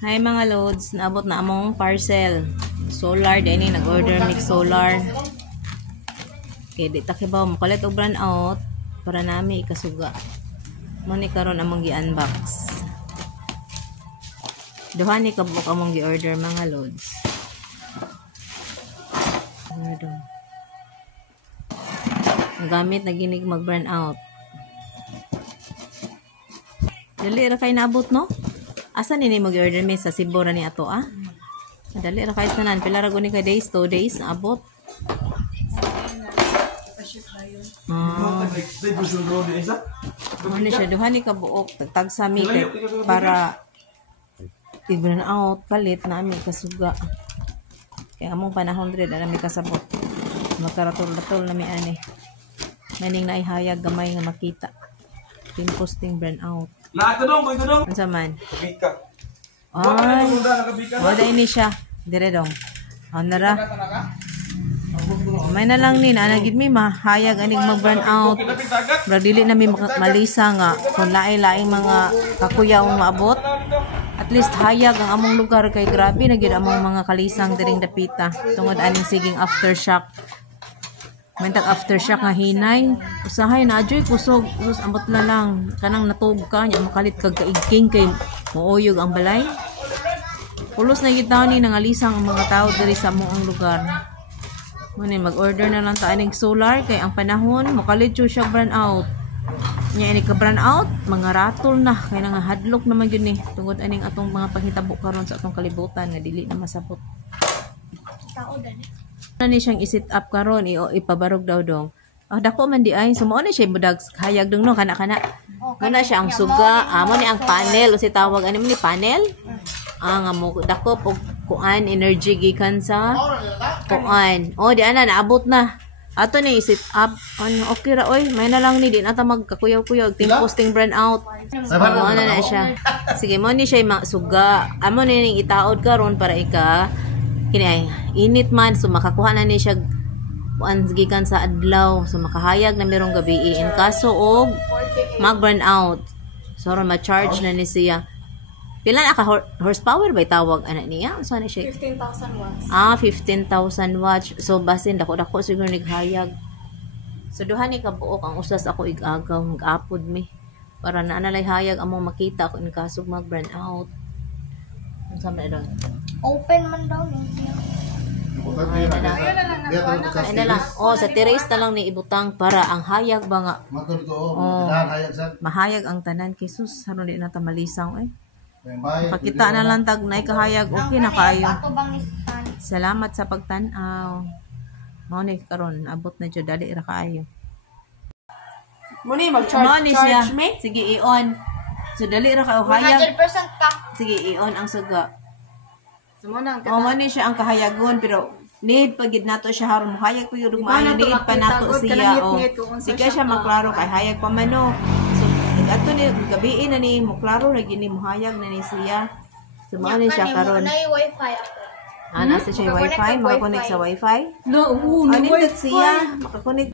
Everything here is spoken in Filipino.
Hi mga loads, naabot na among parcel. Solar, din nag-order mix solar. Okay, di takibaw mo kalit og brand out para nami ikasuga. Mo ni karon among gi-unbox. Duha ni kabuk among gi-order mga loads. Gamit na ginig mag-brand out. Dali ra kay naabot no? Asa nini mag-order mi sa Cebu ra ni ato ah? Dali ra kay tanan pila ra guni ka days, 2 days abot. Ano siya duha ni ka buok tagtag sa mi kay para i-burn out kalit na mi kasuga. Kaya among panahon red ana mi kasabot. Magkaratol-ratol na mi ani. Maning naihayag gamay nga makita. Posting burn out. Lahat dong, ko dong. Unsa man? Bika. Ay. Wala ini siya. Dire dong. Nara. May na lang ni na gid mi mahayag aning mag-burn out. Bra dili na mi malisa nga kung lain-laing mga kakuyaw maabot. At least hayag ang among lugar kay grabe na gid among mga kalisang diring dapita tungod aning siging aftershock. Mentag aftershock nga hinay. Usahay na adyoy kusog. Sus ambot na lang. Kanang natug ka nya makalit kag kaigking kay muuyog ang balay. Pulos na gitaw ni nangalisang ang mga tao diri sa among lugar. Muni mag-order na lang ta aning solar kay ang panahon makalit siya brand out. Nya ini ka brand out mga ratol na kay nga hadlok naman gyud ni tungod aning atong mga panghitabo karon sa atong kalibutan nga dili na masabot. Tao dani. Ano siyang i-set up karon ipabarog daw dong. Dako man di ay sumo na siya budag hayag dong no kana-kana. Kana siya ang suga, amo ni ang panel o si tawag ani mo ni panel. Nga mo dako pog kuan energy gikan sa kuan. Di ana naabot na. Ato ni i-set up okay ra oy, may na lang ni din ata magkakuyaw-kuyaw team posting brand out. Ano na siya. Sige mo ni siya suga. Amo ni ning itaod karon para ika kini ay init man so makakuha na ni siya kuan gikan sa adlaw so makahayag na merong gabi in kaso og mag burn out so ron ma-charge na ni siya pila na ka horsepower ba tawag ana niya so na siya 15,000 watts 15,000 watts so basin dako siguro nighayag so duha ni ka buok ang usas ako igagaw mag-apod mi para na analay hayag among makita ko in kaso mag burn out unsa man daw open man daw ni sa terrace na lang ni ibutang para ang hayag ba nga mahayag ang tanan kay sus haron di na ta malisang pakita na lang tag nay kahayag okay na kayo salamat sa pagtan-aw mao ni karon abot na jud dali ra kaayo muni mag-charge me sige i-on so dali ra ka hayag 100% pa sige i-on ang suga sumunang ni siya ang kahayagon pero need pagid nato siya haron hayag ko yung maayo need pa nato siya sige siya maklaro kay hayag pa mano so ato ni gabi na ni mo klaro na gini mo hayag na ni siya so mao ni siya karon na wifi ako nasa siya wifi makakonect sa wifi no ano siya makakonect